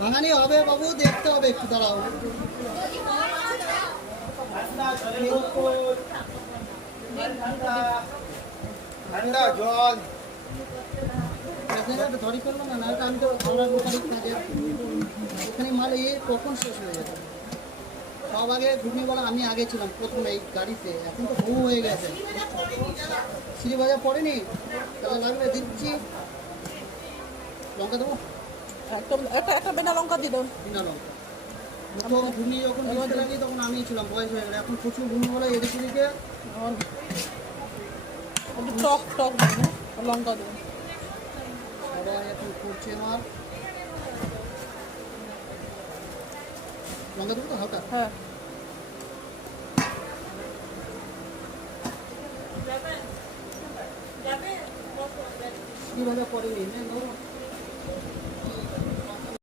ভাঙানি হবে বাবু, দেখতে হবে, একটু দাঁড়াও। ঠান্ডা জল ধরি করলো না, না আমি তো আমার দোকানে কাজে এখানে মাল কখন শেষ হয়ে যাবে। সব আগে ঘূর্ণিবলা আমি আগে ছিলাম প্রথম এই গাড়িতে, এখন তো বহু হয়ে গেছে। সিঁড়ি বাজার পড়েনি, তাহলে লাগবে দিচ্ছি। লঙ্কা দেবো, একদম একটা বেনা লঙ্কা দিয়ে দেবেন। বিনা লঙ্কা। প্রথম ঘূর্ণি যখন দেখতে লাগি তখন আমি ছিলাম, বয়স হয়ে গেল। এখন প্রচুর ঘূর্ণিবলা এদিক ওদিকে। টক টক লঙ্কা দেবেন। সবাই এখন করছে আমার। লঙ্কা দেবো তো হালকা। হ্যাঁ সিঁড়ি ভাজা পড়েনি,